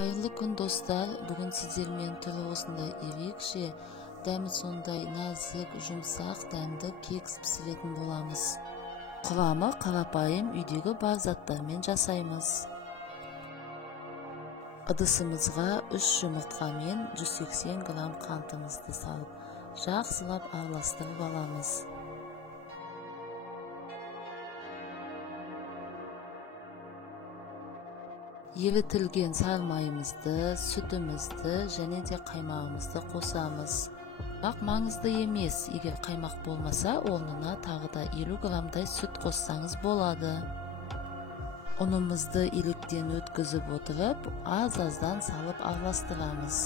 Hayırlı күн достар, бүгін сіздермен түрі осындай ерекше, дәмі сондай нәзік, жұмсақ, дәмді кекс пісіретін боламыз. Құрамы қарапайым, үйдегі бар заттармен жасаймыз. Ыдысымызға 3 жұмыртқа мен 180 грамм қантымызды салып, жақсылап араластырып аламыз. Ерітілген сармайымызды, сүтімізді және де қаймағымызды қосамыз. Бірақ маңызды емес, егер қаймақ болмаса, орнына тағы да 50 граммдай сүт қоссаңыз болады. Ұнымызды електен өткізіп отырып, аз-аздан салып араластырамыз.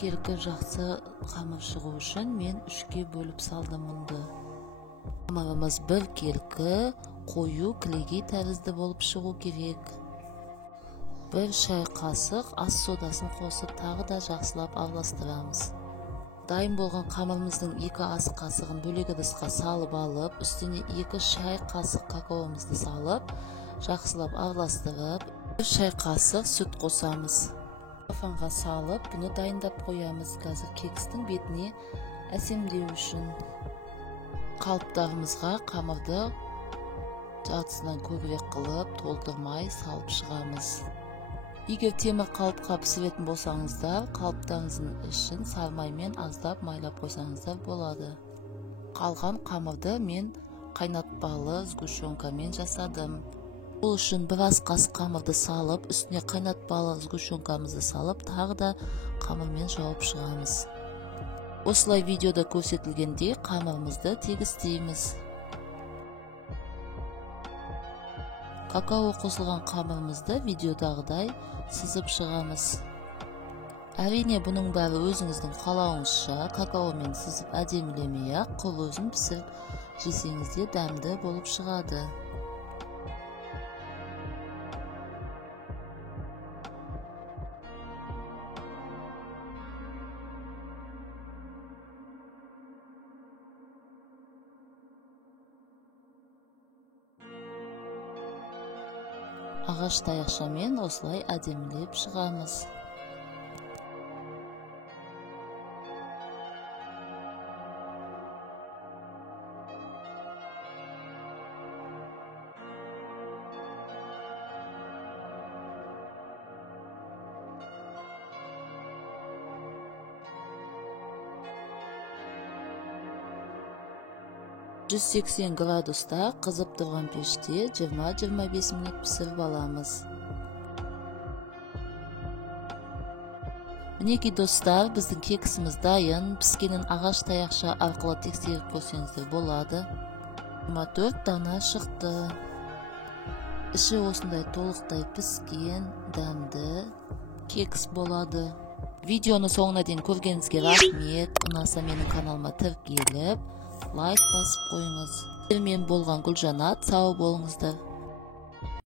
Келкі жақсы қамыр шығу үшін мен 3-ке бөліп салдым ұнды. Қамырымыз бір келкі, қою кілегей тәрізді болып шығу керек. Bir шай қасық ас содасын қосып, тағы да жақсылап араластырамыз. Дайын болған қамырымыздың 2 ас қасығын бөлек ыдысқа салып алып, үстіне 2 шай қасық какаомызды салып, жақсылап араластырып, 1 шай қасық сүт қосамыз. Қафанға салып, бұны дайындап қоямыз. Қазір кекстің бетіне әсемдеу үшін қалыптарымызға қамырды жартысынан көбірек қылып, толтырмай салып шығамыз. Егер темір қалыпқа пісіретін болсаңыздар, қалыптарыңыздың ішін сармаймен аздап майлап қойсаңыздар болады. Қалған қамырды мен қайнатпалы сгущенкамен жасадым. Бұл үшін бір ас қасық қамырды салып, үстіне қайнатпалы сгущенкамызды салып, тағы да қамырмен жауып шығамыз. Осылай видеода көрсетілгендей қамырымызды тегістейміз. Какао қосылған қамырымызды видеодағыдай сызып шығамыз. Әрине, бұның бәрі өзіңіздің қалауыңызша, какаомен сызып әдемілемей-ақ, құр өзін пісіріп жесеңіз де дәмді болып шығады. Ағаш таяқшамен осылай әдемілеп шығамыз. «180 градуста қызып тұрған пеште 20-25 минут пісіріп аламыз. Мінекей достар, біздің кексіміз дайын. Піскенін ағаш таяқша арқылы тексеріп көрсеңіздер болады. 24 дана шықты. Іші осындай толықтай піскен, дәмді кекс болады. Видеоны соңына дейін көргеніңізге рахмет. Ұнаса менің каналыма тіркеліп, лайк басып қойыңыз. Мен болған Гүлжанат, сау болыңыздар.